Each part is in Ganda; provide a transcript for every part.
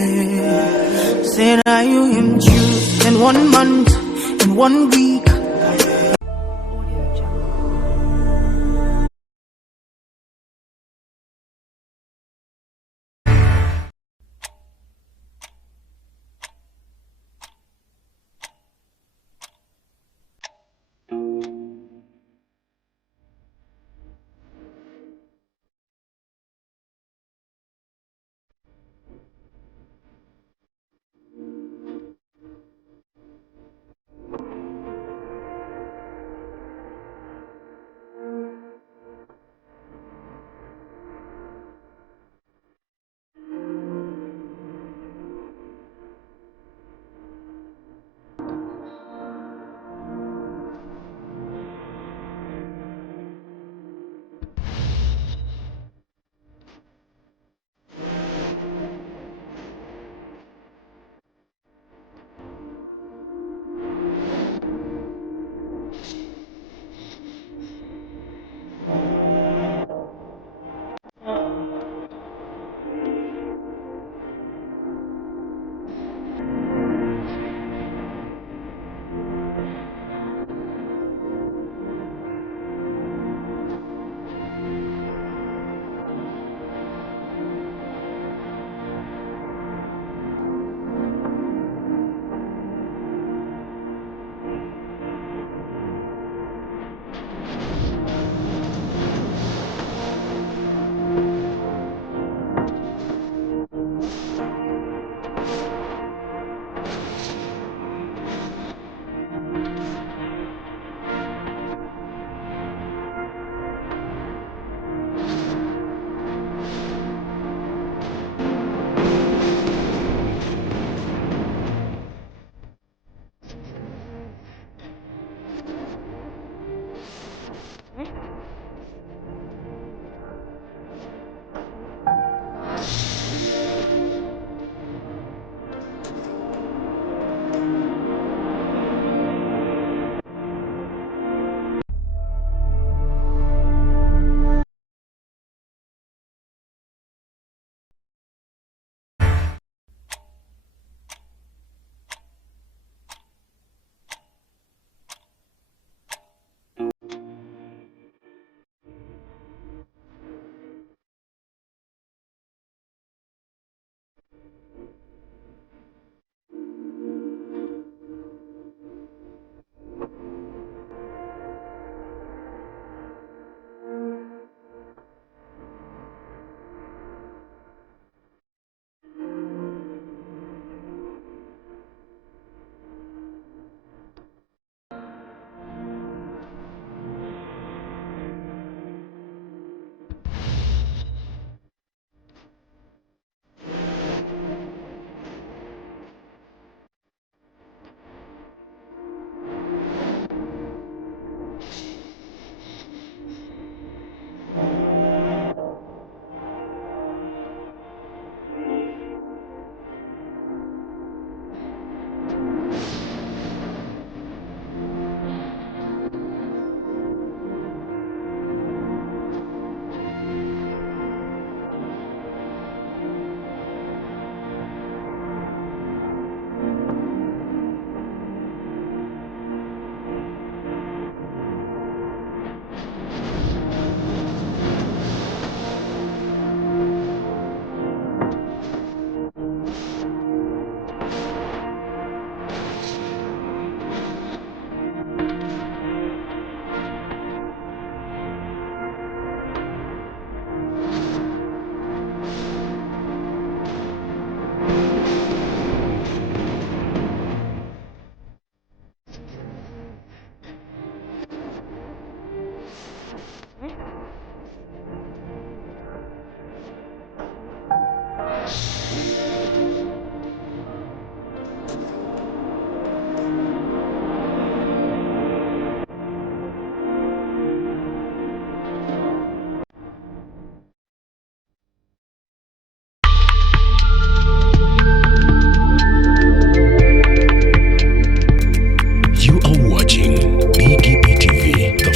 Said I you him choose in 1 month, in 1 week.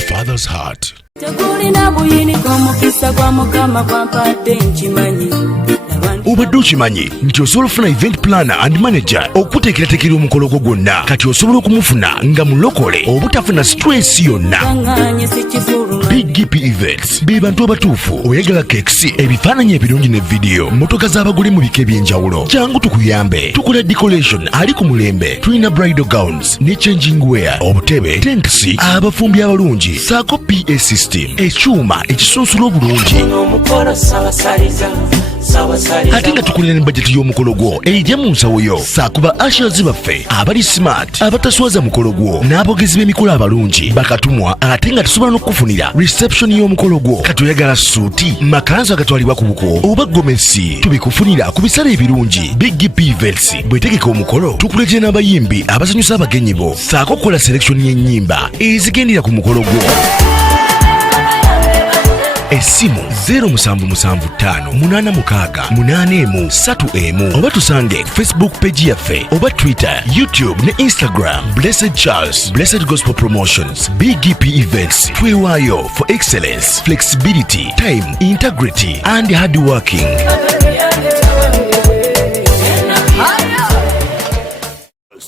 Father's Heart. Tekulina buyini kwa mukisa kwa mukama kwa mpate nchimanyi. obadde okimanyi nti osobola okufuna event planner and manager okuteekerateekera omukolo gwo gwonna kati osobola okumufuna nga mulokole obutafuna stress yonna. BGPevents be bantu abatuufu oyagala cakes, ebifaananyi ebirungi ne vidiyo, motoka z'abagole mu bika eby'enjawulo. Jangu tukuyambe, tukola decoration ali ku mulembe, tulina bridal gowns ne changing wear, obutebe, tents, abafumbi abalungi, saako PA system, ekyuma ekisunsula obulungi. Ate nga tukulira ne budget y'omukolo gwo ejja mu nsawo yo. Saakuba ushers baffe abali smart, abataswaza mukolo gwo, n'abogezi b'emikolo abalungi bakatumwa, ate nga tusobola n'okukufunira reception y'omukolo gwo. Kati oyagala suuti, makanzu agatwalibwa ku buko oba gomesi, tubikufunira ku bisale ebirungi. BGPevents bwetegeka omukolo tukuletera n'abayimbi abasanyusa abagenyi bo, saako kukola selection y'ennyimba ezigendera ku mukolo gwo. Essimu 0775868131 oba tusange Facebook page yaffe oba Twitter, YouTube ne Instagram. Blessed Charles, Blessed Gospel Promotions. BGPevents twewaayo for excellence, flexibility, time, integrity and hard working.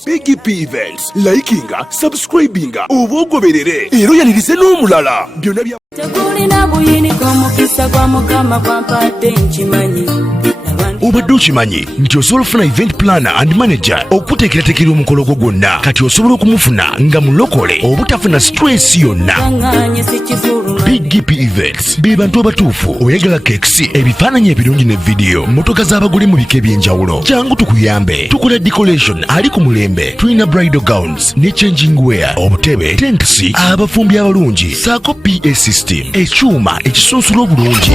BGPevents likinga, subscribinga oba ogoberere era oyanirize n'omulala byonna bya tekulina buyiniko mukisa gwa mukama gwampadde nkimanyi. obadde okimanyi nti osobola okufuna event planner and manager okuteekerateekera omukolo gwo gwonna kati osobola okumufuna nga mulokole obutafuna stress yonna. BGPevents be bantu abatuufu oyagala cakes, ebifaananyi ebirungi ne vidiyo, motoka z'abagole mu bika eby'enjawulo. Jangu tukuyambe, tukola decoration ali ku mulembe, tulina bridal gowns ne changing wear, obutebe, tents, abafumbi abalungi, saako PA system, ekyuma ekisunsula obulungi.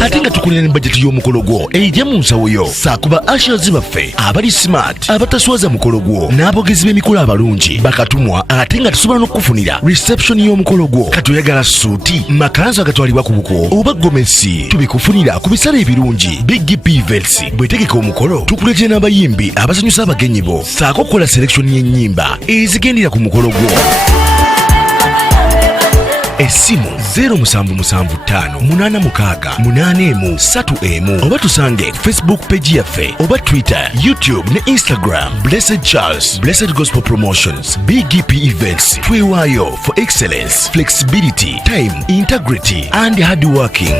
Ate nga tukulira ne budget y'omukolo gwo ejja mu nsawo yo. Saakuba ushers baffe abali smart, abataswaza mukolo gwo, n'abogezi b'emikolo abalungi bakatumwa, ate nga tusobola n'okukufunira reception y'omukolo gwo. Kati oyagala suuti, makanzu agatwalibwa ku buko oba gomesi, tubikufunira ku bisale ebirungi. BGPevents bwetegeka omukolo tukuletera n'abayimbi abasanyusa abagenyi bo, saako kukola selection y'ennyimba ezigendera ku mukolo gwo. Essimu 0775868131 oba tusange Facebook page yaffe oba Twitter, YouTube ne Instagram. Blessed Charles, Blessed Gospel Promotions. BGPevents twewaayo for excellence, flexibility, time, integrity and hard working.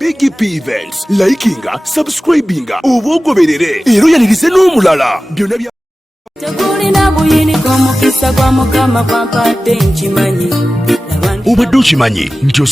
BGPevents likinga, subscribinga oba ogoberere era oyanirize n'omulala byonna bya tekulina buyiniko mukisa gwa mukama gwampadde nkimanyi. obadde okimanyi nti